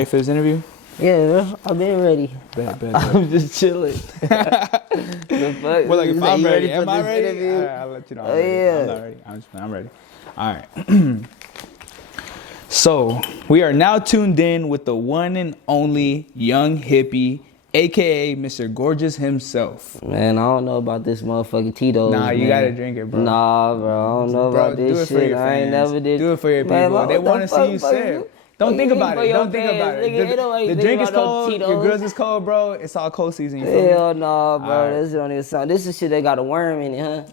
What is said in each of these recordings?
ready for this interview? Yeah, I've been ready. Bet. I'm just chilling. The fuck? Well, like, if I'm ready, am I ready? Interview? I'll let you know. Oh, yeah. I'm not ready. I'm ready. All right. So, we are now tuned in with the one and only Young Hippie, a.k.a. Mr. Gorgeous himself. Man, I don't know about this motherfucking Tito's. Nah, you man. gotta drink it, bro. Nah, bro, I don't know about this shit. I ain't never did. Do it for your people. Man, They want to see you sip. Don't think about it. Don't think about it. The drink is cold. Your girls is cold, bro. It's all cold season. Hell no, bro. This don't even sound. This is shit. They got a worm in it,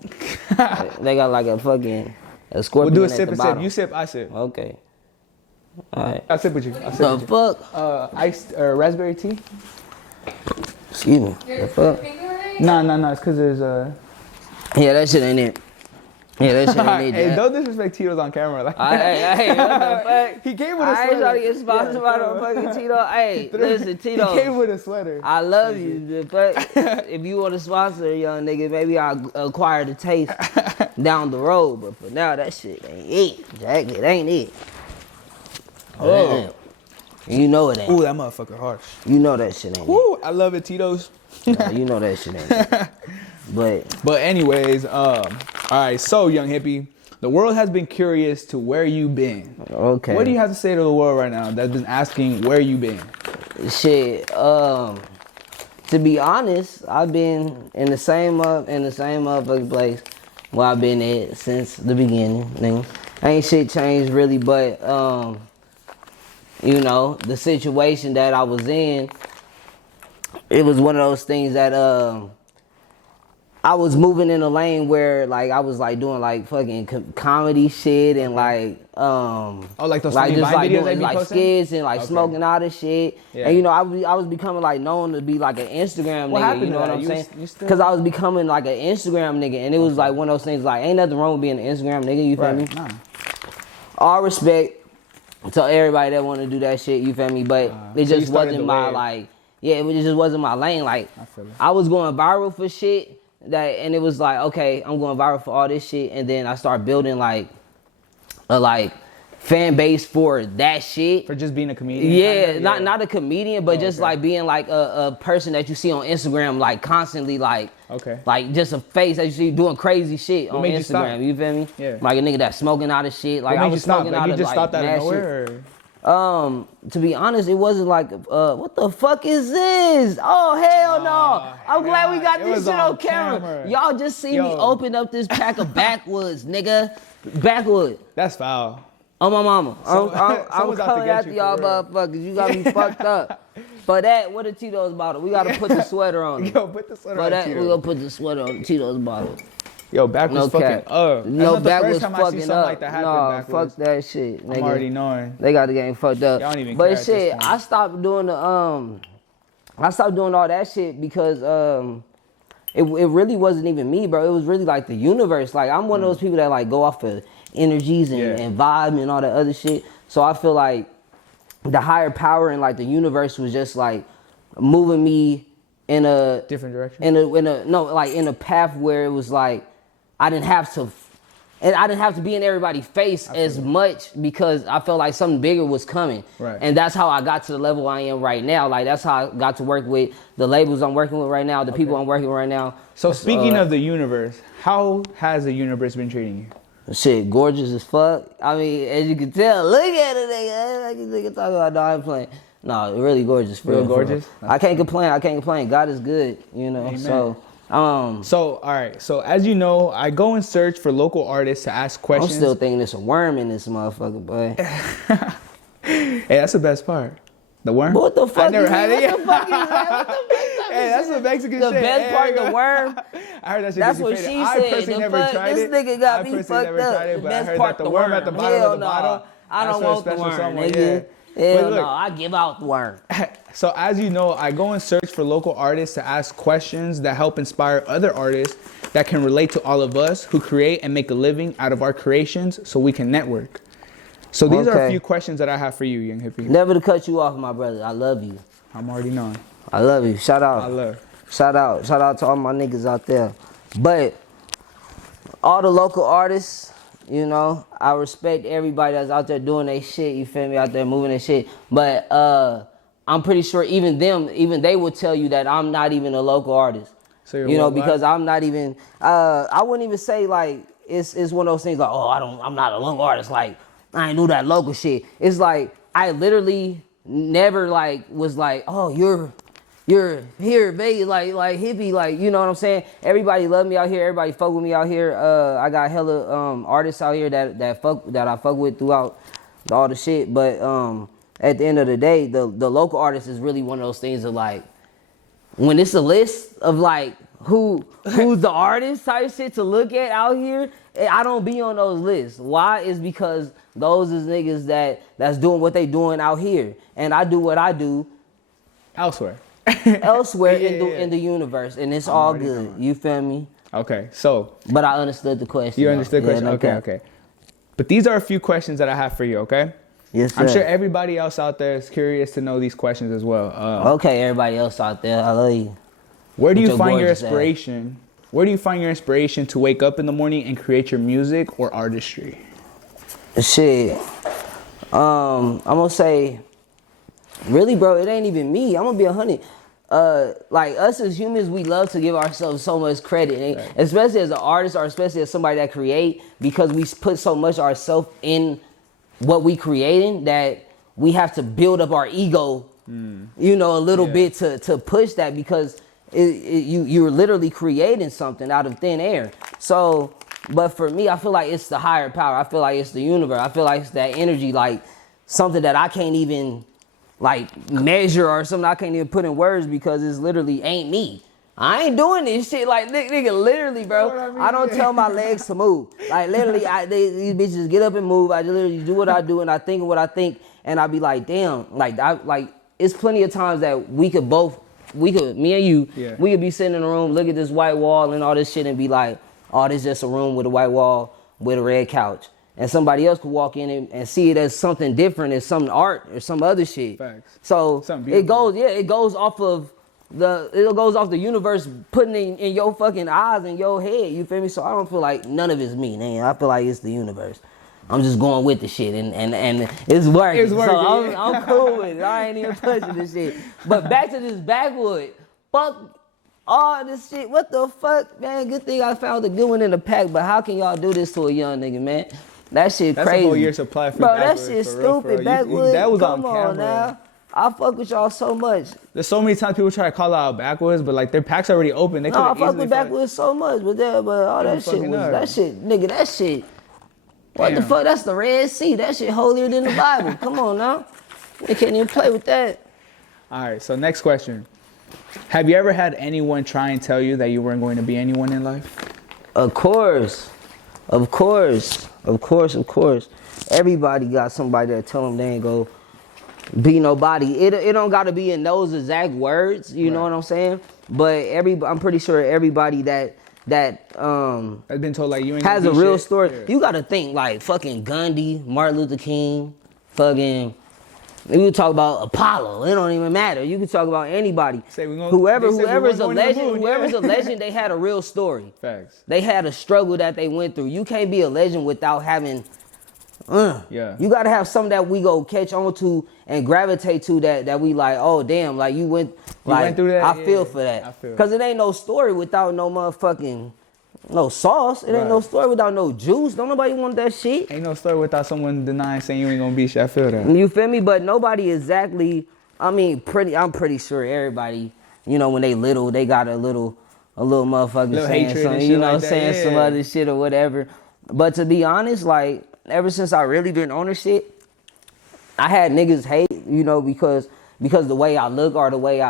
huh? They got like a fucking scorpion. We'll do a at sip the and bottom. sip. You sip, I sip. Okay. All right. I'll sip with you. The fuck? Iced raspberry tea. Excuse me. The fuck? Nah. It's because there's Yeah, that shit ain't it. Yeah, that shit ain't it. Hey, Jack. don't disrespect Tito's on camera. Like, Hey, what the fuck? He came with a I ain't sweater. trying to get sponsored by no fucking Tito. Hey, listen, Tito. He came with a sweater. I love you, but if you want to sponsor a young nigga, maybe I'll acquire the taste down the road. But for now, that shit ain't it, Jack. It ain't it. Oh. You know it ain't. Ooh, that motherfucker harsh. You know that shit ain't Ooh, I love it, Tito's. it. You know that shit ain't it. But anyways, all right, so Young Hippie, the world has been curious to where you been. Okay. What do you have to say to the world right now that's been asking where you been? Shit, to be honest, I've been in the same motherfucking place where I've been at since the beginning. Nigga. Ain't shit changed really, but you know, the situation that I was in, it was one of those things that I was moving in a lane where like I was like doing like fucking comedy shit and like like those like funny just Vine like videos doing they be like posting? skits and like smoking all this shit. Yeah. And you know I was becoming like known to be like an Instagram What nigga. happened You know to what that? I'm You saying? still- Because I was becoming like an Instagram nigga, and it was like one of those things like ain't nothing wrong with being an Instagram nigga. You feel me? Nah. All respect to everybody that want to do that shit. You feel me? But it so you just started wasn't the my wave. like. Yeah, it just wasn't my lane. Like I feel it. I was going viral for shit and it was like, okay, I'm going viral for all this shit, and then I start building like a fan base for that shit. For just being a comedian? Yeah, kinda? not a comedian, but just like being like a person that you see on Instagram, like constantly like just a face that you see doing crazy shit on made you stop? Instagram. You feel me? Yeah. Like a nigga that's smoking out of shit. Like What I made was you stop? smoking Like, out you of just like stopped out of mad nowhere? shit. To be honest, it wasn't like, what the fuck is this? Oh, hell no. I'm glad we got it this was shit on on camera. camera. Y'all just see me Yo. open up this pack of backwoods, nigga. Backwood. That's foul. Oh, my mama. I'm someone's out to coming get after you, y'all for real. motherfuckers. You got me fucked up. For that, what a Tito's bottle. We got to put the sweater on it. Yo, put the sweater For on that, we Tito. going to put the sweater on the Tito's bottle. Yo, back was No fucking cap. up. No, That's not back the was first time I see fucking something up. like that happen. Nah, backwards. fuck that shit, nigga. I'm already knowing. They got the game fucked up. Y'all don't even care but at this shit, point. I stopped doing the I stopped doing all that shit because it really wasn't even me, bro. It was really like the universe. Like I'm one of those people that like go off of energies and vibe and all that other shit. So I feel like the higher power and like the universe was just like moving me in a Different direction? in a path where it was like I didn't have to be in everybody's face as much because I felt like something bigger was coming. Right. And that's how I got to the level I am right now. Like that's how I got to work with the labels I'm working with right now, the people I'm working with right now. So speaking of the universe, how has the universe been treating you? Shit, gorgeous as fuck. I mean, as you can tell, look at it, nigga. Like this nigga talking about, no, I'm playing. No, really gorgeous. Real gorgeous? I can't complain. God is good, you know. Amen. So, all right. So as you know, I go and search for local artists to ask I'm questions. still thinking there's a worm in this motherfucker, boy. Hey, that's the best part. The worm? What the fuck? I never had it. What the fuck is that? What the fuck? Hey, that's the Mexican The shit. best part, the worm. I heard that shit. That's gets you what faded. she I said. personally The never fuck, tried this it. nigga got I me personally fucked never up. tried it, The but I best heard part, that the the worm worm. at the bottom Hell of the no. bottle. I don't that's a want the special worm, someone, nigga. yeah. Hell But no, look, I give out the worm. So as you know, I go and search for local artists to ask questions that help inspire other artists that can relate to all of us who create and make a living out of our creations so we can network. So these are a few questions that I have for you, Young Hippie. Never to cut you off, my brother. I love you. I'm already knowing. I love you. Shout out. I love. Shout out to all my niggas out there. But all the local artists, You know, I respect everybody that's out there doing their shit. You feel me? Out there moving their shit. But I'm pretty sure even they would tell you that I'm not even a local artist. So you're you know, worldwide? because I'm not even. I wouldn't even say like it's one of those things like, oh, I'm not a local artist. Like I ain't do that local shit. It's like I literally never like was like, oh, you're here, baby, like Hippie, like, you know what I'm saying? Everybody love me out here. Everybody fuck with me out here. I got hella artists out here that I fuck with throughout all the shit. But at the end of the day, the local artist is really one of those things of like, when it's a list of like who's the artist type shit to look at out here, I don't be on those lists. Why? Is because those is niggas that's doing what they doing out here, and I do what I do elsewhere. In the universe, and it's all good. You feel me? Okay, so. But I understood the question. You understood the question? Yeah, okay. But these are a few questions that I have for you, okay? Yes, sir. I'm sure everybody else out there is curious to know these questions as well. Okay, everybody else out there, I love you. Where do you find your inspiration? Where do you find your inspiration to wake up in the morning and create your music or artistry? Shit. I'm gonna say, really, bro, it ain't even me. I'm gonna be 100. Like us as humans, we love to give ourselves so much credit, right? Especially as an artist or especially as somebody that create, because we put so much ourselves in what we creating that we have to build up our ego, you know, a little bit to push that, because you're literally creating something out of thin air. So, but for me, I feel like it's the higher power. I feel like it's the universe. I feel like it's that energy, like something that I can't even like measure or something I can't even put in words, because it's literally ain't me. I ain't doing this shit. Like, nigga, literally, bro. I don't tell my legs to move. Like, literally, these bitches get up and move. I literally do what I do, and I think of what I think, and I be like, damn. Like, it's plenty of times that me and you, we could be sitting in a room, look at this white wall and all this shit, and be like, oh, this is just a room with a white wall with a red couch. And somebody else could walk in and see it as something different, as some art or some other shit. Facts. So it goes off the universe putting in your fucking eyes and your head. You feel me? So I don't feel like none of it's me, man. I feel like it's the universe. I'm just going with the shit, and it's working. It's working. So I'm cool with it. I ain't even touching this shit. But back to this backwood. Fuck all this shit. What the fuck, man? Good thing I found a good one in the pack. But how can y'all do this to a young nigga, man? That shit That's crazy. A whole year supply for bro, Backwood, that shit for stupid. real. Backwood. That was Come on camera. now. I fuck with y'all so much. There's so many times people try to call out Backwoods, but like their packs already open. They No, I fuck with Backwoods so much, but all that shit was that shit, nigga. That shit. What the fuck? That's the Red Sea. That shit holier than the Bible. Come on now. They can't even play with that. All right. So next question: have you ever had anyone try and tell you that you weren't going to be anyone in life? Of course. Everybody got somebody that tell them they ain't go be nobody. It don't gotta be in those exact words, you know what I'm saying? But I'm pretty sure everybody that I've been told like you ain't has a real story. Yeah. You gotta think like fucking Gandhi, Martin Luther King, fucking. You can talk about Apollo. It don't even matter. You can talk about anybody. Whoever's a legend, they had a real story. Facts. They had a struggle that they went through. You can't be a legend without having. You gotta have something that we go catch on to and gravitate to that we like. Oh damn! Like you went through that. I feel for that. Cause it ain't no story without no motherfucking. No sauce. It ain't no story without no juice. Don't nobody want that shit. Ain't no story without someone denying saying you ain't gonna be shit. I feel that. You feel me? But nobody exactly. I mean, I'm pretty sure everybody. You know, when they little, they got a little motherfucker saying something. You know, like saying some other shit or whatever. But to be honest, like ever since I really been on this shit, I had niggas hate. You know, because the way I look or the way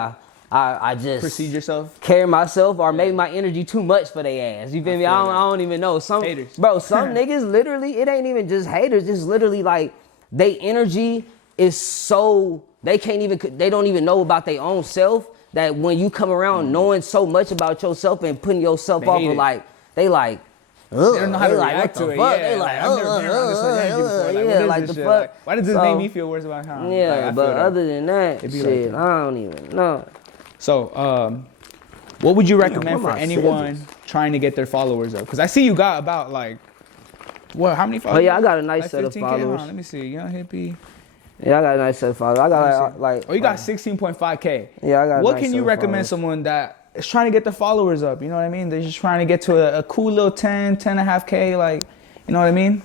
I just perceive yourself, carry myself, or maybe my energy too much for their ass. You feel me? I don't even know. Some haters, bro. Some niggas literally, it ain't even just haters. It's literally like they energy is so they don't even know about their own self. That when you come around knowing so much about yourself and putting yourself off, of like they like. They don't know how to react to it. Yeah, they like, I've never been around this energy before. Like, what is this shit? Why does this make me feel worse about how? Yeah, but other than that, shit, I don't even know. So, what would you recommend for anyone trying to get their followers up? Because I see you got about like What? How many followers? Oh yeah, I got a nice like set of 15K? followers. Let me see. Young Hippie. Yeah, I got a nice set of followers. I got like Oh, you got 16.5K. Yeah, I got. What can you recommend someone that is trying to get the followers up? You know what I mean? They're just trying to get to a cool little 10.5K. Like, you know what I mean?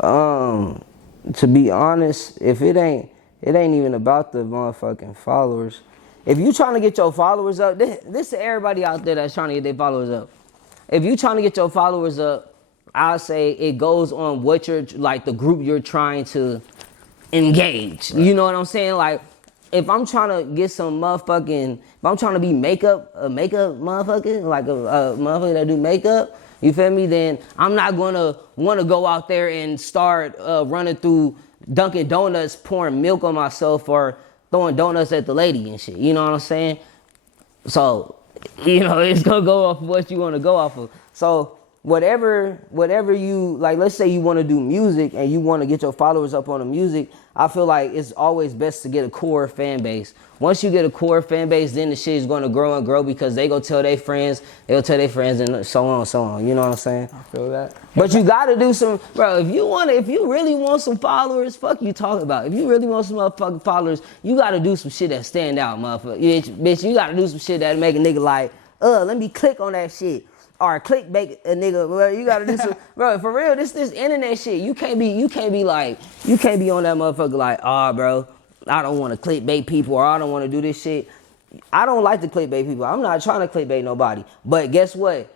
To be honest, if it ain't even about the motherfucking followers. If you trying to get your followers up, this to everybody out there that's trying to get their followers up. If you trying to get your followers up, I'll say it goes on what you're like the group you're trying to engage. Right. You know what I'm saying? Like, if I'm trying to get some motherfucking, if I'm trying to be a makeup motherfucker, like a motherfucker that do makeup, you feel me? Then I'm not gonna want to go out there and start running through Dunkin' Donuts, pouring milk on myself or throwing donuts at the lady and shit. You know what I'm saying? So, you know, it's gonna go off of what you want to go off of. So whatever you like, let's say you want to do music and you want to get your followers up on the music, I feel like it's always best to get a core fan base. Once you get a core fan base, then the shit is going to grow and grow because they go tell their friends, they'll tell their friends, and so on and so on. You know what I'm saying? I feel that. But you got to do some, bro, if you really want some followers, fuck you talking about. If you really want some motherfucking followers, you got to do some shit that stand out, motherfucker. Bitch, you got to do some shit that make a nigga like, let me click on that shit. Or clickbait a nigga, bro. You gotta do some, bro. For real, this internet shit. You can't be on that motherfucker like, bro, I don't want to clickbait people or I don't want to do this shit. I don't like to clickbait people. I'm not trying to clickbait nobody. But guess what?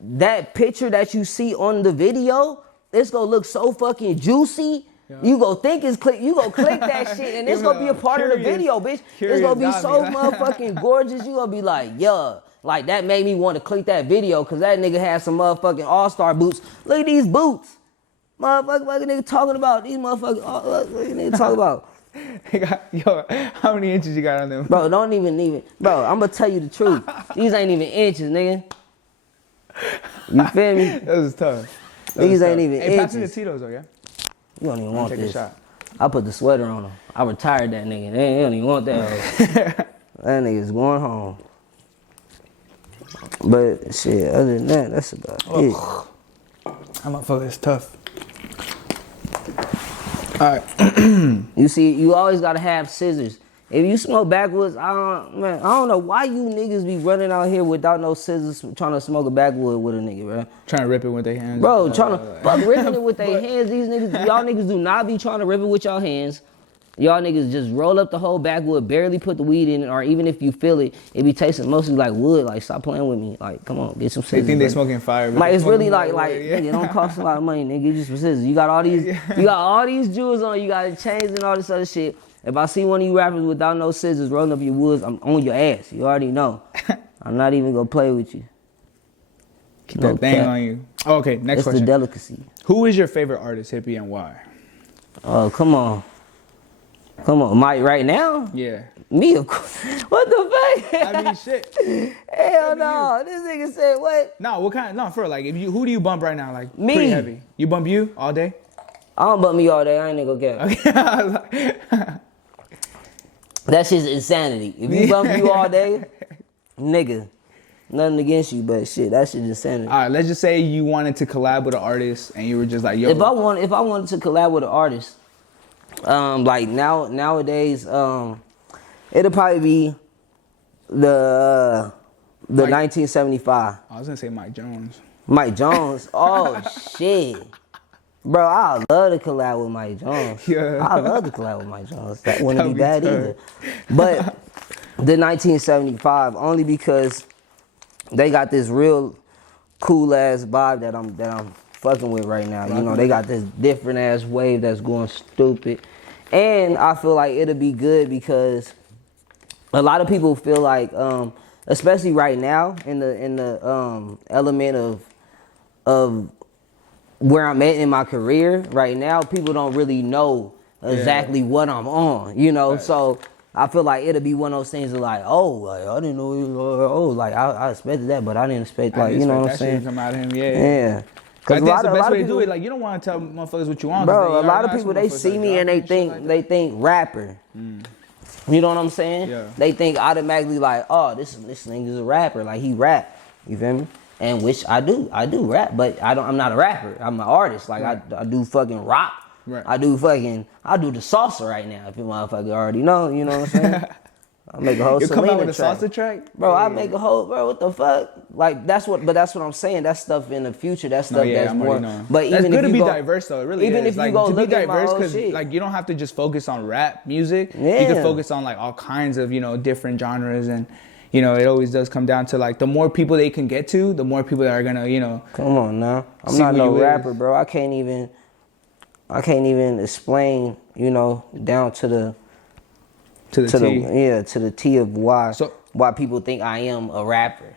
That picture that you see on the video, it's gonna look so fucking juicy. Yeah. You go think it's click. You go click that shit, and it's gonna be a part of the video, bitch. It's gonna be so motherfucking gorgeous. You gonna be like, yeah. Like, that made me want to click that video because that nigga had some motherfucking all-star boots. Look at these boots. Motherfucking nigga talking about these motherfucking, look at nigga talking about. Yo, how many inches you got on them? Bro, don't even. Bro, I'm going to tell you the truth. These ain't even inches, nigga. You feel me? That was tough. These ain't even inches. Hey, pass me the Tito's, though, yeah? You don't even want take this. A shot. I put the sweater on him. I retired that nigga. They don't even want that. That nigga's going home. But shit, other than that, that's about it. That motherfucker is tough. Alright. You see, you always gotta have scissors. If you smoke backwoods, I don't know why you niggas be running out here without no scissors trying to smoke a backwood with a nigga, bro. Trying to rip it with their hands. Bro, fuck ripping it with their hands. These niggas, y'all niggas do not be trying to rip it with y'all hands. Y'all niggas just roll up the whole backwood, barely put the weed in it, or even if you feel it, it be tasting mostly like wood. Like, stop playing with me. Like, come on, get some scissors. They think they smoking fire. Like, it's really like, nigga, it don't cost a lot of money, nigga. Get you some scissors. You got all these jewels on, you got chains and all this other shit. If I see one of you rappers without no scissors rolling up your woods, I'm on your ass. You already know. I'm not even gonna play with you. Keep that thing on you. Oh, okay, next question. It's the delicacy. Who is your favorite artist, Hippie, and why? Oh, come on. Come on, Mike, right now? Yeah. Me, of course. What the fuck? I mean, shit. Hell no. This nigga said what? No, what kind? No, for real, like, who do you bump right now? Like, me. Pretty heavy. You bump you all day? I don't bump me all day. I ain't gonna get. Okay. That's just insanity. If you bump you all day, nigga, nothing against you, but shit, that shit insanity. All right, let's just say you wanted to collab with an artist and you were just like, yo. If I wanted to collab with an artist, like nowadays, it'll probably be the 1975. I was gonna say Mike Jones. Mike Jones? Oh shit. Bro, I love to collab with Mike Jones. Yeah. I love to collab with Mike Jones. That wouldn't be bad either. But the 1975, only because they got this real cool ass vibe that I'm fucking with right now. You know, they got this different ass wave that's going stupid. And I feel like it'll be good because a lot of people feel like, especially right now in the element of where I'm at in my career right now, people don't really know exactly what I'm on, you know? Right. So I feel like it'll be one of those things of like, I didn't know, I expected that, but I didn't expect, like, you know what I'm saying? Come out of him, yeah. Yeah. Cause that's the best way to do it. Like, you don't want to tell motherfuckers what you want. Bro, a lot of people, they see me and they think rapper. You know what I'm saying? Yeah. They think automatically like, oh, this nigga's a rapper. Like, he rap. You feel me? and which I do rap, but I'm not a rapper. I'm an artist. Like I do fucking rock. Right. I do the salsa right now. If you motherfucker already know, you know what I'm saying? I make a whole You come out with a track. salsa track, bro. I make a whole, bro. What the fuck? Like that's what I'm saying. That stuff in the future. That stuff that's more. But that's even good if to you be go, diverse though. It really even is. if you like, go to look be at my diverse whole shit, like you don't have to just focus on rap music. Yeah. You can focus on like all kinds of different genres, and it always does come down to like the more people they can get to, the more people that are gonna Come on now, I'm not no rapper, bro. I can't even explain down to the T of why people think I am a rapper.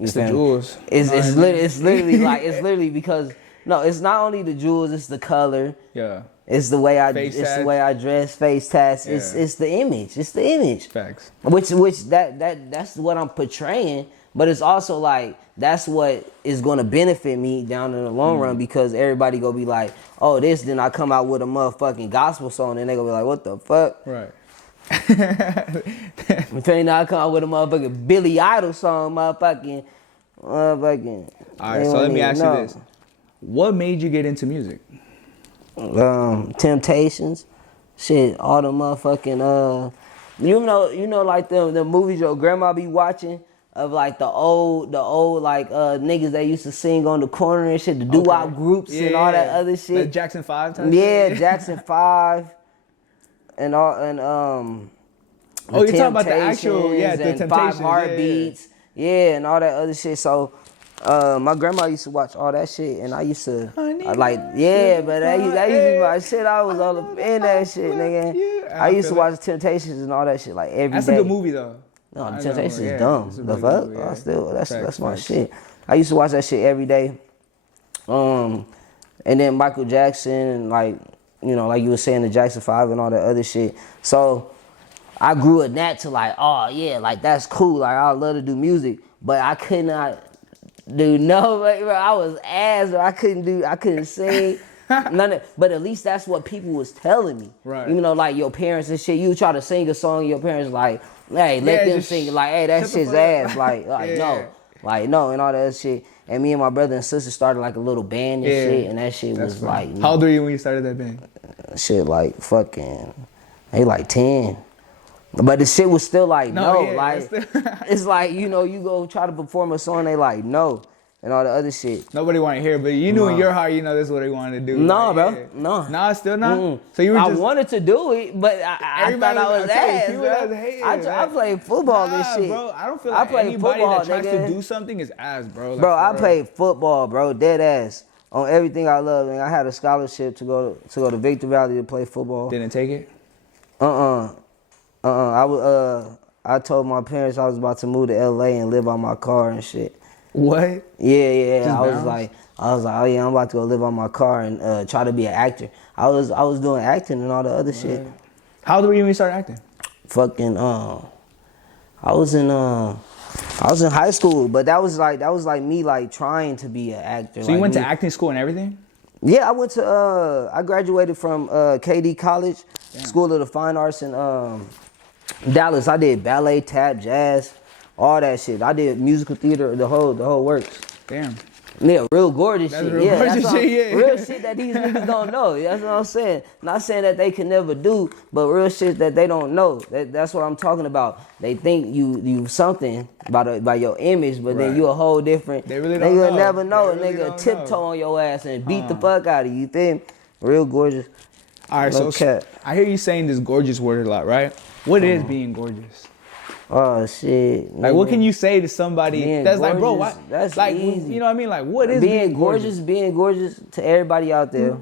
It's the jewels. It's literally because it's not only the jewels, it's the color. Yeah. It's the way I dress, face tats. Yeah. It's the image. It's the image. Facts. Which that's what I'm portraying, but it's also like that's what is gonna benefit me down in the long run, because everybody gonna be like, oh, this, then I come out with a motherfucking gospel song and they gonna be like, what the fuck? Right. I'm telling you, I come out with a motherfucking Billy Idol song, motherfucking. All right, so let me ask you this: what made you get into music? Temptations, shit, all the motherfucking like the movies your grandma be watching of like the old like niggas that used to sing on the corner and shit, the doo-wop groups and all that other shit. Like Jackson 5 type shit? Jackson 5 and oh, you're talking about the actual the Temptations, 5 Heartbeats, and all that other shit. So my grandma used to watch all that shit, and I used to but that used to be my shit. I was all up in that shit, nigga. I used to watch the Temptations and all that shit like every day. That's a good movie though. No, the Temptations is dumb. The fuck? That's my facts. shit. I used to watch that shit every day. And then Michael Jackson and like you were saying, the Jackson 5 and all that other shit. So I grew a knack to like, oh yeah, like that's cool. Like I love to do music, but I could not do bro. I was ass, bro. I couldn't sing. None of, but at least that's what people was telling me. Right. Like your parents and shit. You try to sing a song, your parents like, hey, let them sing it. Like, hey, that shit's ass. No, and all that shit. And me and my brother and sister started like a little band and shit, and that shit was funny. like. How old were you when you started that band? Shit, like fucking, like 10. But the shit was still like it's like you go try to perform a song, they like no, and all the other shit. Nobody want to hear, but you knew in your heart, this is what they wanted to do. No, bro, no. Nah, still not. So you were I wanted to do it, but I thought I was ass, bro. I played football and shit. Bro, I don't feel like anybody that tries to do something is ass, bro. Like, bro, I played football, bro, dead ass on everything I love, and I had a scholarship to go to Victor Valley to play football. Didn't take it? I told my parents I was about to move to LA and live on my car and shit. What? Yeah. I was like, oh yeah, I'm about to go live on my car and try to be an actor. I was doing acting and all the other shit. How old were you when you started acting? Fucking I was in high school, but that was like me like trying to be an actor. So you went to acting school and everything? Yeah, I went to I graduated from KD College, School of the Fine Arts in Dallas. I did ballet, tap, jazz, all that shit. I did musical theater, the whole works. Damn. Yeah, real gorgeous shit. Real shit that these niggas don't know. That's what I'm saying. Not saying that they can never do, but real shit that they don't know. That's what I'm talking about. They think you something by your image, but then you a whole different. They really don't know. Nigga never know. A really nigga tiptoe on your ass and beat the fuck out of you. You feel me? Real gorgeous. All right, so I hear you saying this gorgeous word a lot, right? What is being gorgeous? Oh shit! Like, what can you say to somebody that's like, bro, what? That's like, easy. You know what I mean? Like, what is being gorgeous? Being gorgeous to everybody out there.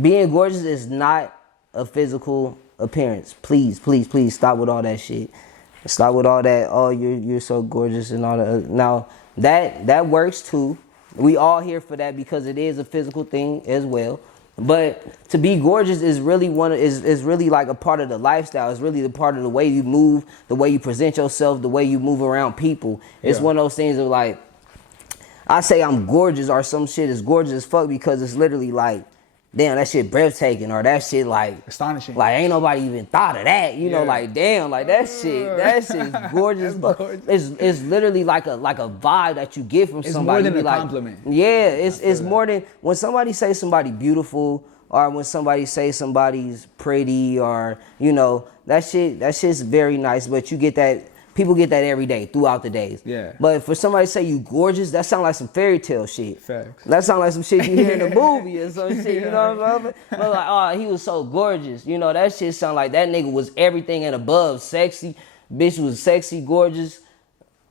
Being gorgeous is not a physical appearance. Please stop with all that shit. Stop with all that. Oh, you're so gorgeous and all that. Now that works too. We all here for that because it is a physical thing as well. But to be gorgeous is really is really like a part of the lifestyle. It's really the part of the way you move, the way you present yourself, the way you move around people. It's one of those things of like, I say I'm gorgeous or some shit is gorgeous as fuck because it's literally like damn, that shit breathtaking, or that shit like Astonishing. Like ain't nobody even thought of that, you know? Like damn, like that shit's gorgeous. It's literally like a vibe that you get from somebody. It's more than a like, compliment. Yeah, it's more than when somebody say somebody beautiful, or when somebody say somebody's pretty, or you know that shit's very nice. But you get that. People get that every day throughout the days. Yeah. But for somebody to say you gorgeous, that sound like some fairy tale shit. Facts. That sound like some shit you hear in a movie or some shit. You know what I'm saying? But like, oh, he was so gorgeous. You know, that shit sound like that nigga was everything and above. Sexy. Bitch was sexy, gorgeous.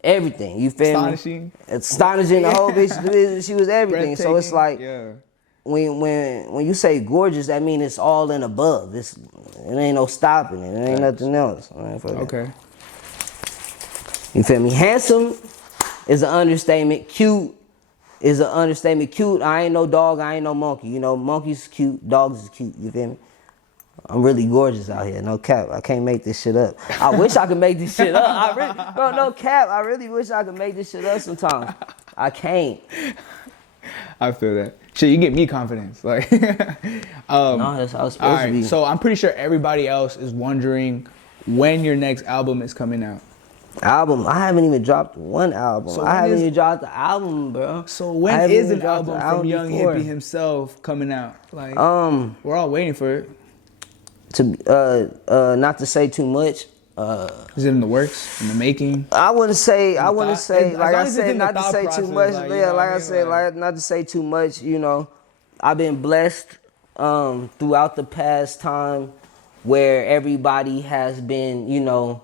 Everything. You feel Astonishing. me? Astonishing. The whole bitch, she was everything. So it's like, when you say gorgeous, that means it's all and above. It ain't no stopping it. It ain't nothing else. Okay. You feel me? Handsome is an understatement. Cute is an understatement. Cute, I ain't no dog, I ain't no monkey. You know, monkeys cute, dogs is cute. You feel me? I'm really gorgeous out here. No cap. I can't make this shit up. I wish I could make this shit up. Bro, no cap. I really wish I could make this shit up sometimes. I can't. I feel that. Shit, you get me confidence. Like, no, that's how it's supposed to be. So I'm pretty sure everybody else is wondering when your next album is coming out. Album? I haven't even dropped one album. So I haven't even dropped the album, bro. So when is an album from Young Hippie himself coming out? Like, we're all waiting for it. Not to say too much. Is it in the works? In the making? I wouldn't say. Like I said, not to say too much. Like, yeah, like I said, like not to say too much. You know, I've been blessed throughout the past time where everybody has been, you know,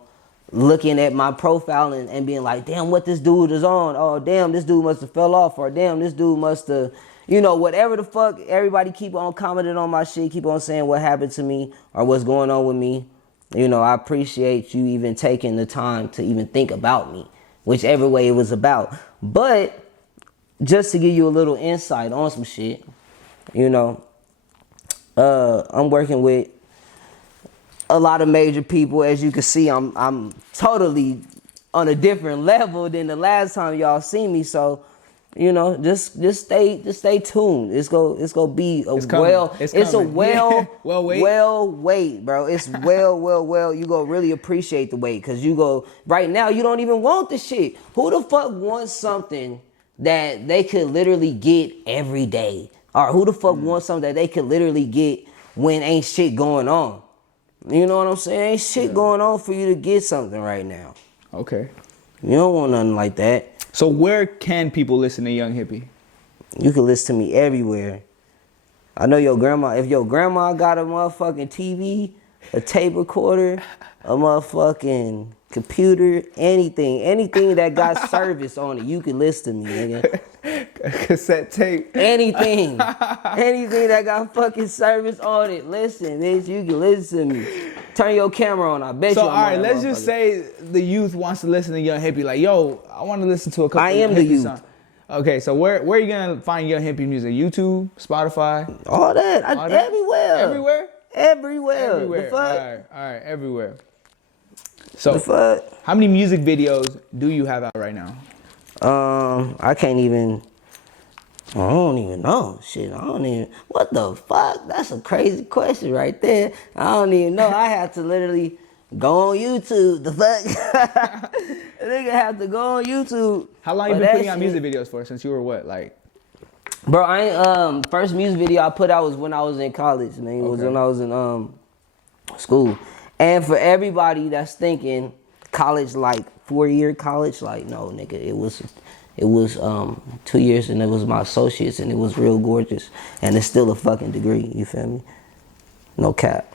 looking at my profile and being like, damn, what this dude is on. Oh, damn, this dude must have fell off. Or damn, this dude must have, you know, whatever the fuck. Everybody keep on commenting on my shit, keep on saying what happened to me or what's going on with me. You know, I appreciate you even taking the time to even think about me, whichever way it was about. But just to give you a little insight on some shit, you know, I'm working with a lot of major people. As you can see, I'm totally on a different level than the last time y'all seen me. So, you know, just stay tuned. It's gonna be a well wait, bro. It's well. You gonna really appreciate the wait, cause you go right now. You don't even want the shit. Who the fuck wants something that they could literally get every day? Or who the fuck wants something that they could literally get when ain't shit going on? You know what I'm saying? Ain't shit going on for you to get something right now. Okay. You don't want nothing like that. So where can people listen to Young Hippie? You can listen to me everywhere. I know your grandma, if your grandma got a motherfucking TV, a tape recorder, a motherfucking computer, anything that got service on it, you can listen to me, nigga. Cassette tape. Anything that got fucking service on it, listen, bitch, you can listen to me. Turn your camera on, I bet you. So, all right, let's just say the youth wants to listen to Young Hippie. Like, yo, I want to listen to a couple I am the youth. songs. Okay, so where are you going to find Young Hippie music? YouTube? Spotify? All that. Everywhere. Everywhere? Everywhere. The fuck? All right, everywhere. So, the fuck? How many music videos do you have out right now? I can't even. I don't even know. Shit, I don't even. What the fuck? That's a crazy question right there. I don't even know. I have to literally go on YouTube. The fuck? A nigga have to go on YouTube. How long you been putting out music videos for? Since you were what, like? Bro, I ain't, first music video I put out was when I was in college, man. It was when I was in school. And for everybody that's thinking college, like 4-year college, like no, nigga, it was 2 years, and it was my associates, and it was real gorgeous, and it's still a fucking degree. You feel me? No cap.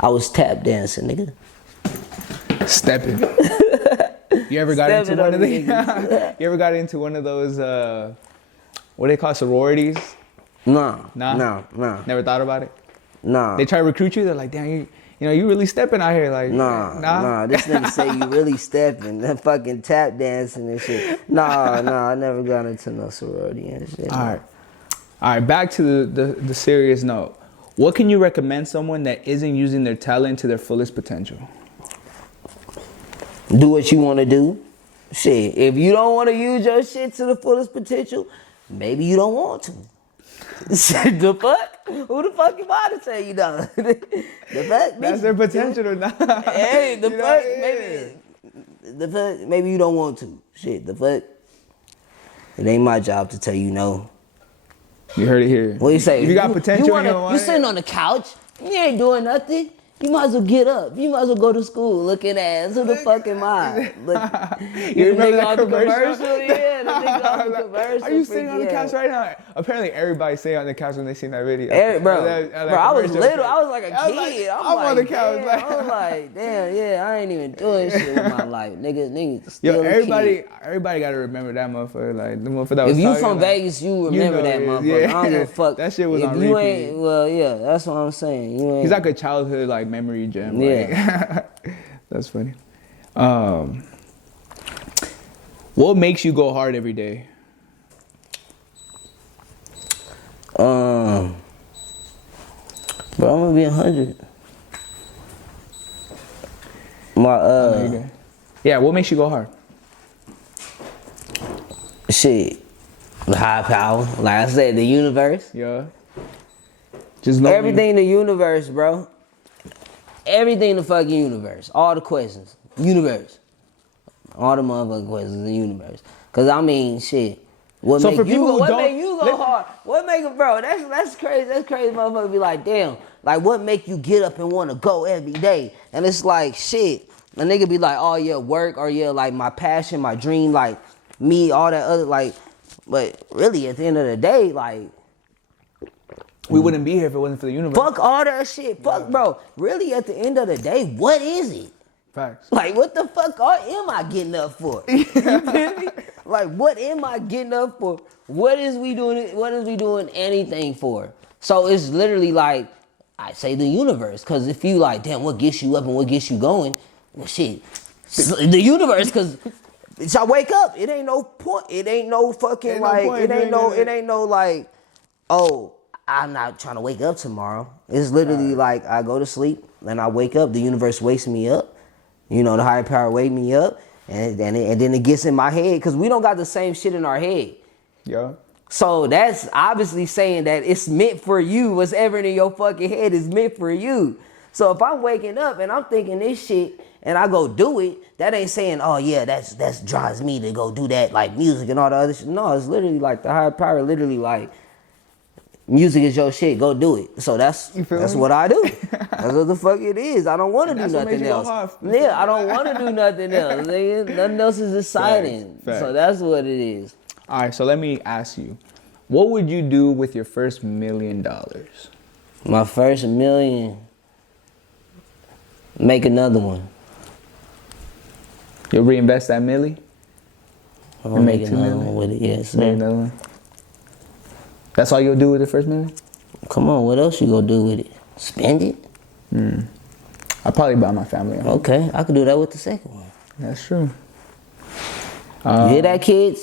I was tap dancing, nigga. Stepping. You ever got into one of the? You ever got into one of those? What do they call sororities? Nah. Never thought about it. Nah. They try to recruit you. They're like, damn, you know, you really stepping out here, like. Nah. This nigga say you really stepping, that fucking tap dancing and shit. Nah. I never got into no sorority and shit. All right. Back to the serious note. What can you recommend someone that isn't using their talent to their fullest potential? Do what you want to do. Shit, if you don't want to use your shit to the fullest potential, maybe you don't want to. The fuck? Who the fuck am I to tell you no? The fuck? That's their potential or not. Hey, the You know, fuck? yeah. Maybe the fuck? Maybe you don't want to. Shit, the fuck? It ain't my job to tell you no. You heard it here. What you say? If you got potential, you sitting on the couch. You ain't doing nothing. You might as well get up. You might as well go to school looking ass. Who the fuck am I? Look, You remember that on the commercial? Yeah, the nigga on the commercial. Are you sitting on the couch right now? Apparently, everybody sitting on the couch when they seen that video. Bro, I was commercial. little. I was like a kid. I'm on the couch. Damn, I was like, damn, yeah, I ain't even doing shit with my life. Niggas still Yo, a kid. everybody got to remember that motherfucker. Like, the motherfucker that was If you talking, from like, Vegas, you remember that motherfucker. yeah. I don't give a fuck. That shit was if on you repeat. ain't, well, yeah, that's what I'm saying. You ain't. He's like a childhood like memory gem. Yeah. Like, that's funny. What makes you go hard every day? Bro, I'm gonna be 100. Yeah, what makes you go hard? Shit, the high power. Like I said, the universe. Yeah. Just know Everything in the universe, bro. Everything in the fucking universe. All the questions. Universe. All the motherfucking questions in the universe. Cause I mean, shit. What So make for people who what don't- make you go hard? What make it, bro? That's crazy. That's crazy. Motherfucker be like, damn. Like, what make you get up and want to go every day? And it's like, shit. A nigga be like, oh yeah, work, or yeah, like my passion, my dream, like me, all that other, like. But really, at the end of the day, like. we wouldn't be here if it wasn't for the universe. Fuck all that shit. Fuck, bro. Really, at the end of the day, what is it? Facts. Like, what the fuck am I getting up for? You feel me? Like, what am I getting up for? What is we doing? What is we doing anything for? So it's literally like, I say the universe. Because if you like, damn, what gets you up and what gets you going? Well, shit, the universe. Because I wake up. It ain't no point. It ain't no fucking like. It ain't no like. Oh, I'm not trying to wake up tomorrow. It's literally like I go to sleep and I wake up. The universe wakes me up. You know, the higher power wake me up, and then it gets in my head because we don't got the same shit in our head. Yeah. So that's obviously saying that it's meant for you. What's ever in your fucking head is meant for you. So if I'm waking up and I'm thinking this shit and I go do it, that ain't saying, oh yeah, that's drives me to go do that, like music and all the other shit. No, it's literally like the higher power literally like, music is your shit, go do it. So that's what I do. That's what the fuck it is. I don't want to do nothing else. Yeah, I don't want to do nothing else. Nigga. Nothing else is exciting. Fact. So that's what it is. All right, so let me ask you, what would you do with your first $1 million? My first $1 million, make another one. You'll reinvest that milli? I'll make another one with it, yes. Make another one? That's all you'll do with the first $1 million? Come on, what else you gonna do with it? Spend it? I'll probably buy my family a home. Okay, I could do that with the second one. That's true. You hear that, kids?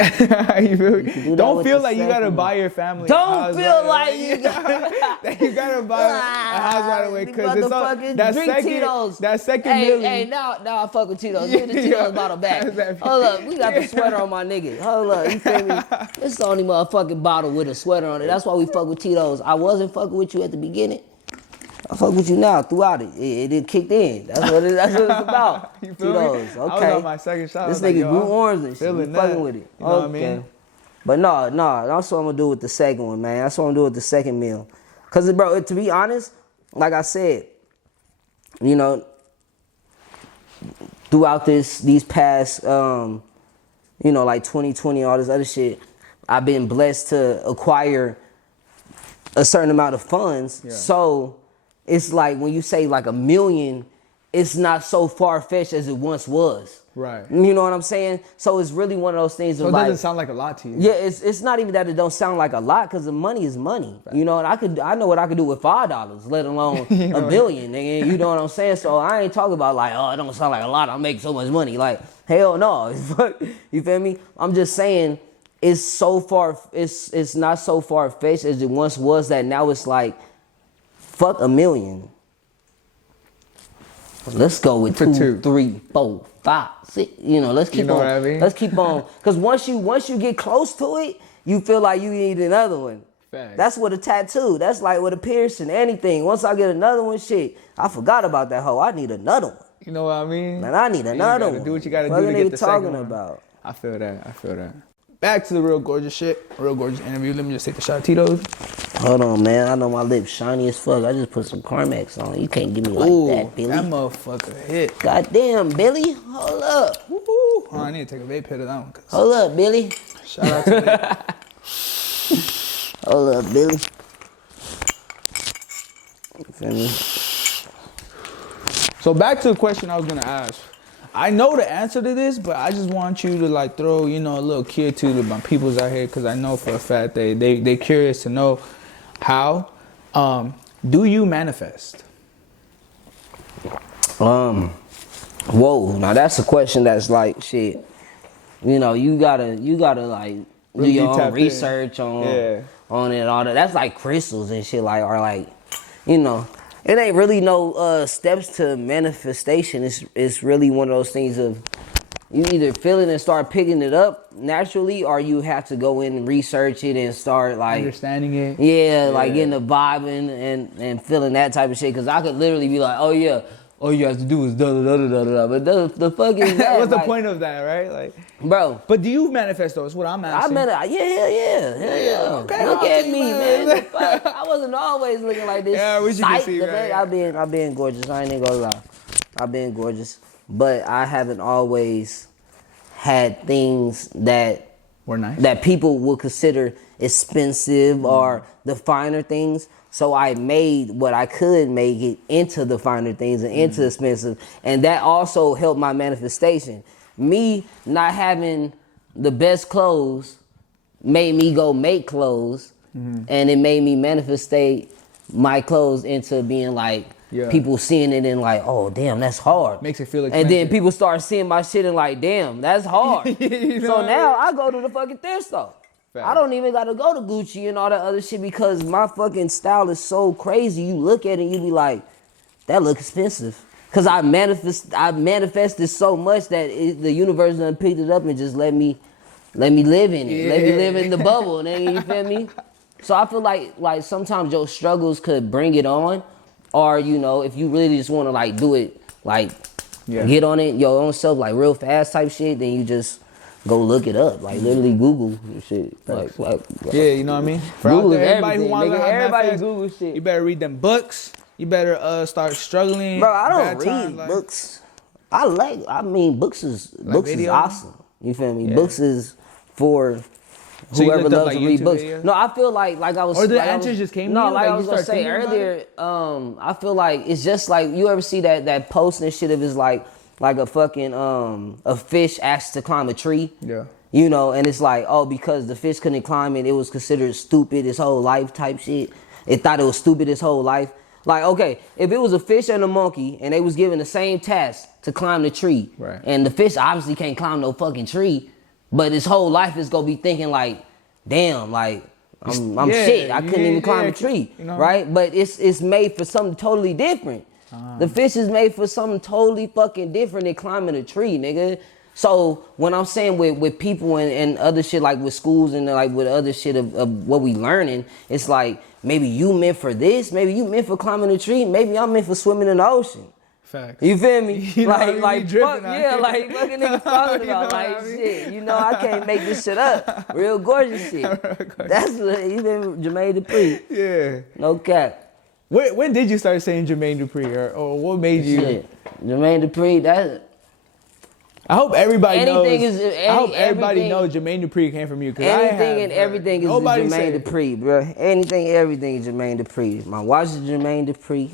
You feel me? Don't feel like you gotta second buy your family. Don't feel like you that you gotta buy a house right away because it's all, Motherfuckers, that drink second Tito's. that second Hey, million. hey, now I fuck with Tito's. Give the Tito's bottle back. Hold up, we got the sweater on my nigga. Hold up, you feel me? This is the only motherfucking bottle with a sweater on it. That's why we fuck with Tito's. I wasn't fucking with you at the beginning. I fuck with you now throughout it. It kicked in. That's what it's about. You feel Tito's, me? okay. I was on my second shot. This I was nigga like, grew I'm orange and shit. feeling You fucking that. with it. You know what I mean? But no, that's what I'm gonna do with the second one, man. That's what I'm gonna do with the second meal. Cause bro, to be honest, like I said, you know, throughout these past, you know, like 2020, all this other shit, I've been blessed to acquire a certain amount of funds. Yeah. So it's like when you say like $1 million, it's not so far-fetched as it once was. Right. You know what I'm saying? So it's really one of those things. So it like, doesn't sound like a lot to you. yeah, it's not even that it don't sound like a lot because the money is money. Right. You know, and I know what I could do with $5, let alone $1 billion, nigga. You know what I'm saying? So I ain't talking about like, oh, it don't sound like a lot. I make so much money. Like, hell no. You feel me? I'm just saying it's so far. It's not so far fetched as it once was. That now it's like, fuck $1 million. Let's go with two, 3, 4, 5, 6. You know, let's keep on. Let's keep on. Because once you get close to it, you feel like you need another one. Facts. That's with a tattoo. That's like with a piercing, anything. Once I get another one, shit, I forgot about that hoe. I need another one. You know what I mean? Man, I need another one. Do what you gotta do to get the second one. About? I feel that. Back to the real gorgeous shit. Real gorgeous interview. Let me just take the shot, Tito's. Hold on, man. I know my lips shiny as fuck. I just put some Carmex on. You can't give me like that, Billy. That motherfucker hit. Goddamn, Billy. Hold up. Woo-hoo. Oh, I need to take a vape hit of that one. Hold up, Billy. Shout out to me. Hold up, Billy. You feel me? So back to the question I was gonna ask. I know the answer to this, but I just want you to like throw, a little kid to my peoples out here, because I know for a fact they curious to know how. Do you manifest? Whoa. Now that's a question that's like shit. You gotta like do Really your own tap research on it and all that. That's like crystals and shit, like, or like, it ain't really no steps to manifestation. It's really one of those things of you either feel it and start picking it up naturally, or you have to go in and research it and start like understanding it. Yeah, like getting the vibe and feeling that type of shit. Cause I could literally be like, oh yeah, all you have to do is da da da da da da. But the fuck is that? What's the point of that, right? Like, bro. But do you manifest though? That's what I'm asking. Yeah. Okay, Look at me, man. I wasn't always looking like this. Yeah, we should Sight see, today. right? I've been gorgeous. I ain't even gonna lie. I've been gorgeous, but I haven't always had things that were nice, that people would consider expensive or the finer things. So I made what I could make it into the finer things and into expensive. And that also helped my manifestation. Me not having the best clothes made me go make clothes. And it made me manifestate my clothes into being like, people seeing it and like, oh, damn, that's hard. Makes it feel expensive. And then people start seeing my shit and like, damn, that's hard. So now I go to the fucking thrift store. Fact. I don't even gotta go to Gucci and all that other shit because my fucking style is so crazy. You look at it and you be like, that look expensive. Cause I manifested so much that the universe done picked it up and just let me live in it. Let me live in the bubble, nigga, you feel me? So I feel like sometimes your struggles could bring it on, or if you really just wanna like do it, like get on it your own self, like real fast type shit, then you just go look it up, like literally Google and shit. Like, yeah, you know what I mean? For Google everybody everything. who wants to Everybody Google shit. You better read them books. You better start struggling. Bro, I don't read books. Books is awesome. You feel me? Yeah. Books is for whoever loves to read books. Videos? No, I feel like I was. Or the answers just came. No, to you? like I was gonna say earlier. I feel like it's just like you ever see that post and shit of is like a fucking a fish asked to climb a tree. Yeah. And it's like, oh, because the fish couldn't climb it was considered stupid his whole life type shit. It thought it was stupid his whole life. Like, okay, if it was a fish and a monkey and they was given the same task to climb the tree, right, and the fish obviously can't climb no fucking tree, but his whole life is gonna be thinking like, damn, like I'm shit. I couldn't even climb a tree, right? But it's made for something totally different. The fish is made for something totally fucking different than climbing a tree, nigga. So when I'm saying with people and other shit, like with schools and like with other shit of what we learning, it's like maybe you meant for this, maybe you meant for climbing a tree, maybe I'm meant for swimming in the ocean. Facts. You feel me? Like fuck, yeah, like fucking niggas talking about like shit. I can't make this shit up. Real gorgeous shit. That's what you been Jermaine Dupri. Yeah. No cap. When did you start saying Jermaine Dupri, or what made you? Shit. Jermaine Dupri, that. I hope everybody knows. I hope everybody knows Jermaine Dupri came from you. Anything and everything is Jermaine Dupri, bro. Everything is Jermaine Dupri. My watch is Jermaine Dupri.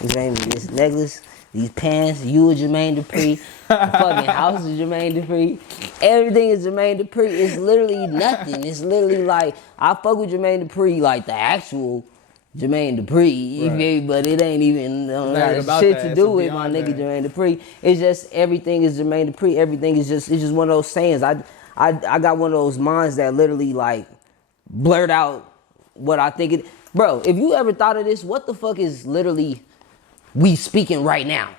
His name is this necklace, these pants. You are Jermaine Dupri. The fucking house is Jermaine Dupri. Everything is Jermaine Dupri. It's literally nothing. It's literally like I fuck with Jermaine Dupri, like the actual Jermaine Dupri, right, but it ain't even shit to do with my nigga Jermaine Dupri. It's just everything is Jermaine Dupri. Everything is it's just one of those sayings. I got one of those minds that literally like blurt out what I think it. Bro, if you ever thought of this, what the fuck is literally we speaking right now?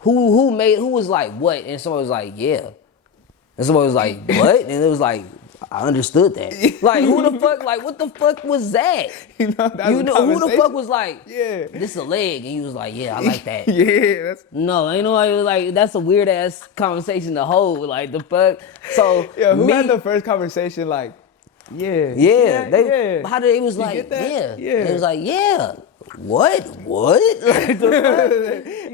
Who was like what? And somebody was like, yeah. And somebody was like, what? And it was like, I understood that. Like, who the fuck, like, what the fuck was that? You know, Who the fuck was like, yeah, this is a leg? And you was like, yeah, I like that. yeah, that's No, ain't nobody like, that's a weird ass conversation to hold. Like, the fuck. So, yeah. Who had the first conversation? Like, yeah, How did it was You like, get that? yeah. It was like, yeah. What? Like, the fuck?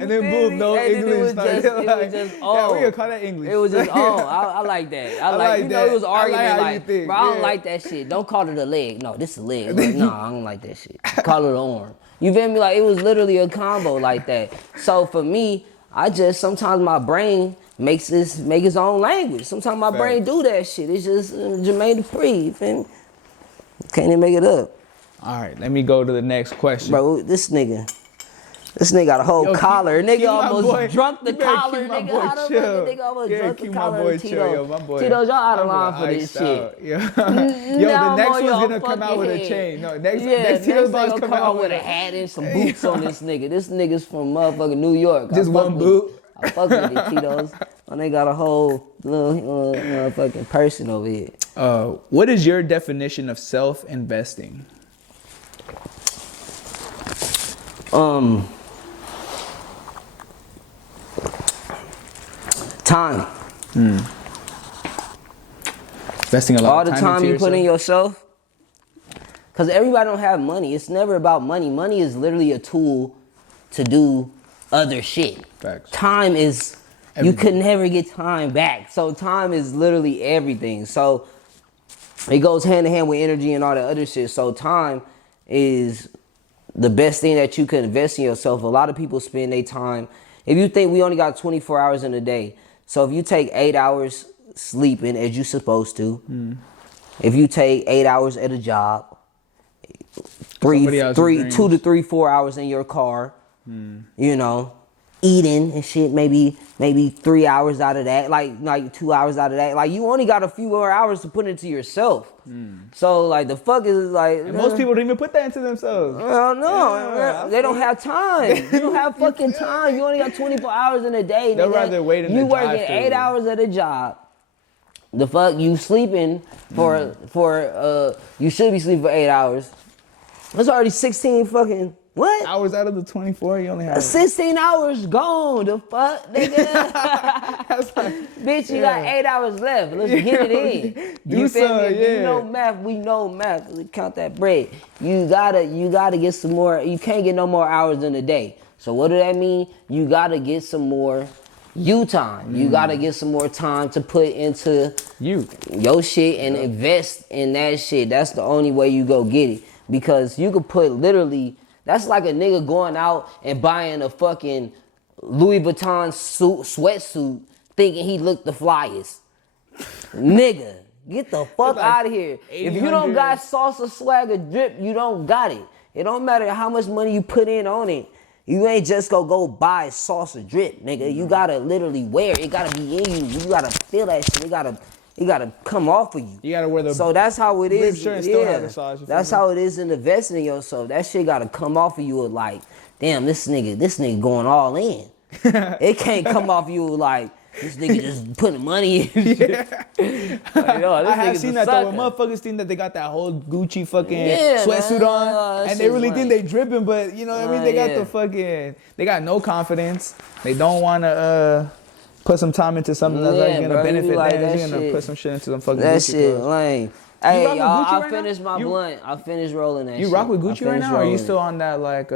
And then boom, no English. Yeah, we can call that English. It was just I like that. I like you know that. it was argument I like how you like, think, bro, I don't yeah. like that shit. Don't call it a leg. No, this is a leg. Like, no, I don't like that shit. Call it an arm. You feel me? Like, it was literally a combo like that. So for me, I just sometimes my brain make its own language. Sometimes my brain do that shit. It's just Jermaine Dupri. You feel me? Can't even make it up. All right, let me go to the next question. Bro, this nigga got a whole collar. Nigga almost drunk the collar. Nigga, nigga almost drunk the collar of Tito. Tito's, y'all out of line for this shit. Yo, the next one's gonna come out with a chain. No, next Tito's about to come out with a hat and some boots on this nigga. This nigga's from motherfucking New York. Just one boot. I fuck with it, Tito's. And they got a whole little motherfucking person over here. What is your definition of self-investing? Time. Investing a lot All of the time time into you put in yourself? yourself. Because everybody don't have money. It's never about money. Money is literally a tool to do other shit. Facts. Time is, everything. You could never get time back. So time is literally everything. So it goes hand in hand with energy and all that other shit. So time is the best thing that you can invest in yourself. A lot of people spend their time. If you think we only got 24 hours in a day, so if you take 8 hours sleeping as you supposed to, if you take 8 hours at a job, 2 to 3, 4 hours in your car, you know, eating and shit, maybe 3 hours out of that, like 2 hours out of that. Like, you only got a few more hours to put into yourself. So, like, the fuck is like... And most people don't even put that into themselves. Well, no. They don't have time. You don't have fucking time. You only got 24 hours in a day. They'll rather wait in the drive-thru. You working 8 hours at a job. The fuck, you sleeping for you should be sleeping for 8 hours. That's already 16 fucking... What? Hours out of the 24, you only have 16 hours gone. The fuck, nigga. Bitch, you got 8 hours left. Let's get it in. You feel me? If you know math, we know math. Let's count that bread. You gotta get some more. You can't get no more hours in a day. So what do that mean? You gotta get some more you time. You gotta get some more time to put into your shit and invest in that shit. That's the only way you go get it. Because you could put literally... That's like a nigga going out and buying a fucking Louis Vuitton sweatsuit thinking he looked the flyest. Nigga, get the fuck out of here. If you don't got salsa, swagger, drip, you don't got it. It don't matter how much money you put in on it. You ain't just gonna go buy salsa drip, nigga. You gotta literally wear it. It gotta be in you. You gotta feel that shit. It gotta come off of you. You gotta wear the... So that's how it is. Shirt and still have the sauce, that's how it is in investing in yourself. That shit gotta come off of you like, damn, this nigga going all in. It can't come off you like, this nigga just putting money in. Like, yo, I have seen that though. When motherfuckers think that they got that whole Gucci fucking sweatsuit on, and they really think they dripping, but you know what I mean? They got the fucking, they got no confidence. They don't wanna put some time into something that's gonna benefit them. You're gonna put some shit into some fucking that Gucci shit clothes. lame. Hey, y'all, I finished my blunt. I finished rolling that shit. You rock with Gucci right now, or are you still on that like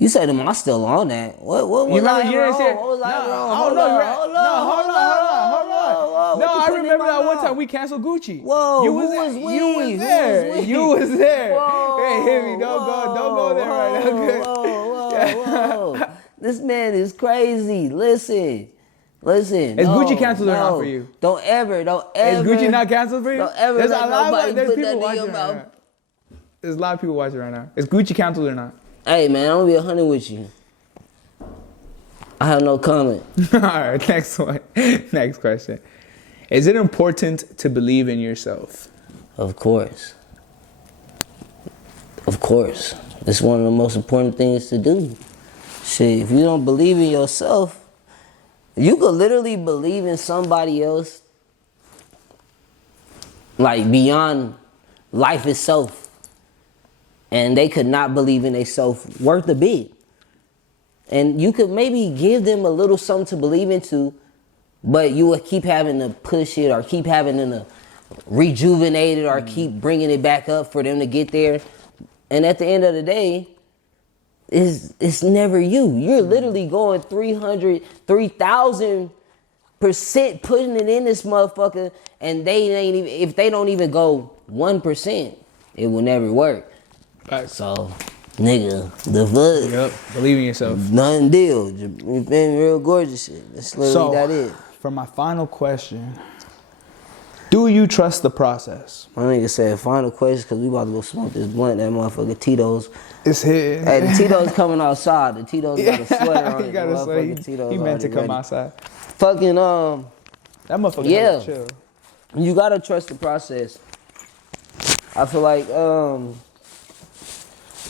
You said am I still on that? What was I wrong? What was I wrong? Hold on. No, I remember that one time we canceled Gucci. Whoa, you was there. You was there. Whoa, hey, Hippie, don't go there right now. Whoa. This man is crazy. Listen. Is Gucci canceled or not for you? Don't ever. Is Gucci not canceled for you? Don't ever There's let nobody there's put people that in watching your right mouth. now. There's a lot of people watching right now. Is Gucci canceled or not? Hey, man, I'm gonna be 100 with you. I have no comment. All right, next one. Next question. Is it important to believe in yourself? Of course. It's one of the most important things to do. Shit, if you don't believe in yourself, you could literally believe in somebody else like beyond life itself, and they could not believe in themselves worth a bit. And you could maybe give them a little something to believe into, but you would keep having to push it or keep having to rejuvenate it or keep bringing it back up for them to get there. And at the end of the day, it's never you. You're literally going 3,000% putting it in this motherfucker, and they ain't even, if they don't even go 1%, it will never work. Right. So, nigga, the fuck? Yep. Believe in yourself. Nothing deal. You been real gorgeous shit. That's literally that it. For my final question, do you trust the process? My nigga said final question because we about to go smoke this blunt. That motherfucker Tito's. It's here. Hey, the Tito's coming outside. The Tito's got a sweater on it. He got a sweater. He meant to come outside. Fucking that motherfucker. Yeah. Chill. You gotta trust the process. I feel like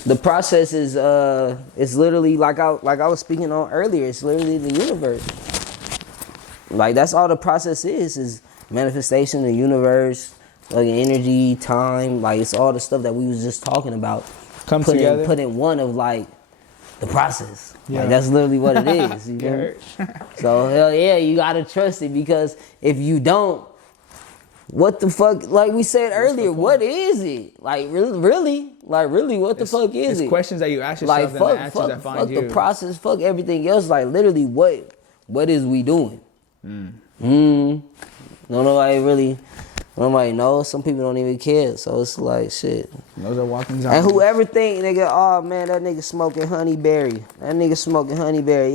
the process is it's literally like I was speaking on earlier. It's literally the universe. Like that's all the process is manifestation, the universe, like energy, time. Like it's all the stuff that we was just talking about. Come together. Put in one of like the process. Yeah. Like that's literally what it is. You know? So hell yeah, you gotta trust it, because if you don't, what the fuck? Like we said earlier, what is it? Like really, what the fuck is it? It's questions that you ask yourself, like and the answers that find you. Fuck the process, fuck everything else. Like literally, what is we doing? Nobody knows. Some people don't even care. So it's like shit. Those are walking zombies. And whoever think nigga, oh man, that nigga smoking honeyberry.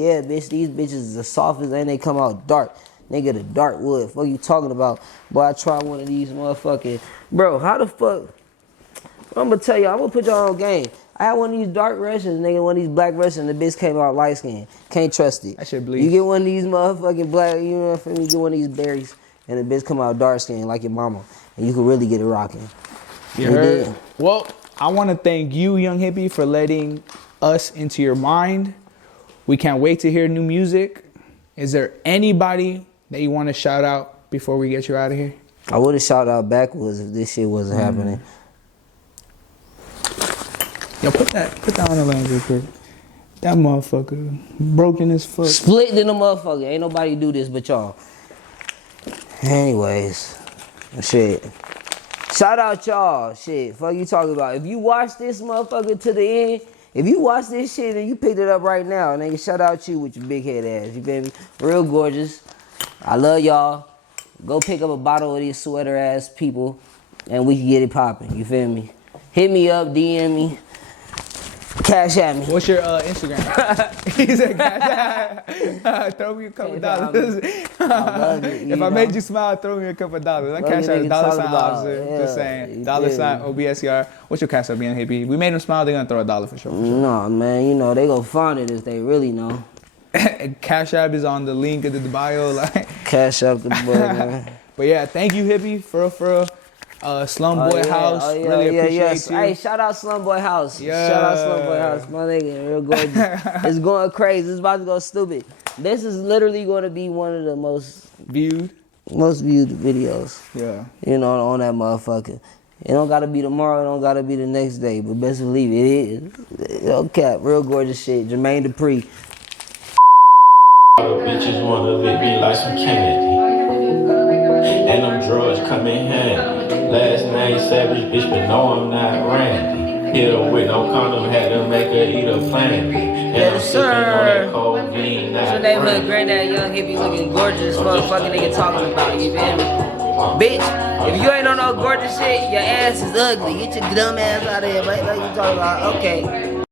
Yeah, bitch, these bitches is the softest and they come out dark. Nigga, the dark wood. Fuck you talking about? Boy, I try one of these motherfucking. Bro, how the fuck? I'm gonna tell you, I'm gonna put y'all on game. I had one of these dark Russians, nigga, one of these black Russians, the bitch came out light skin. Can't trust it. That shit bleed. You get one of these motherfucking black, you know what I mean? You get one of these berries, and the bitch come out dark skin like your mama. And you can really get it rocking. You heard? Well, I want to thank you, Young Hippie, for letting us into your mind. We can't wait to hear new music. Is there anybody that you want to shout out before we get you out of here? I would have shouted out backwards if this shit wasn't happening. Yo, put that on the lens real quick. That motherfucker broken as fuck. Split in the motherfucker. Ain't nobody do this but y'all. Anyways, shit. Shout out y'all. Shit, fuck you talking about. If you watch this motherfucker to the end, if you watch this shit and you picked it up right now, nigga, shout out you with your big head ass. You feel me? Real gorgeous. I love y'all. Go pick up a bottle of these sweater ass people and we can get it popping. You feel me? Hit me up, DM me. Cash at me. What's your Instagram? He said cash at. Throw me a couple dollars. If I made you smile, throw me a couple dollars. That cash at $sign officer. Yeah, just saying. $sign OBSER. What's your cash at being Hippie? We made them smile, they're gonna throw $1 for sure. No, man, you know, they gonna find it if they really know. Cash App is on the link in the bio. Like. Cash App the boy, man. But yeah, thank you, Hippie, for real. SLUMPBOYHOUSE, really appreciate you. Hey, shout out SLUMPBOYHOUSE. Yeah. Shout out SLUMPBOYHOUSE. My nigga, real gorgeous. It's going crazy. It's about to go stupid. This is literally going to be one of the most viewed videos. Yeah. You know, on that motherfucker. It don't gotta be tomorrow, it don't gotta be the next day, but best believe it is. No cap, real gorgeous shit. Jermaine Dupri. Bitches wanna lick me like some candy. And them drugs come in handy. Last name Savage, bitch, but no, I'm not Randy. Hit her with no condom, had to make her eat a Flandy. Yes, sir. What's your neighborhood granddad, Young Hippie, looking gorgeous, motherfucking nigga talking about, you feel me? Bitch, if you ain't on no gorgeous shit, your ass is ugly. Get your dumb ass out of here, man. Like you talking about, okay.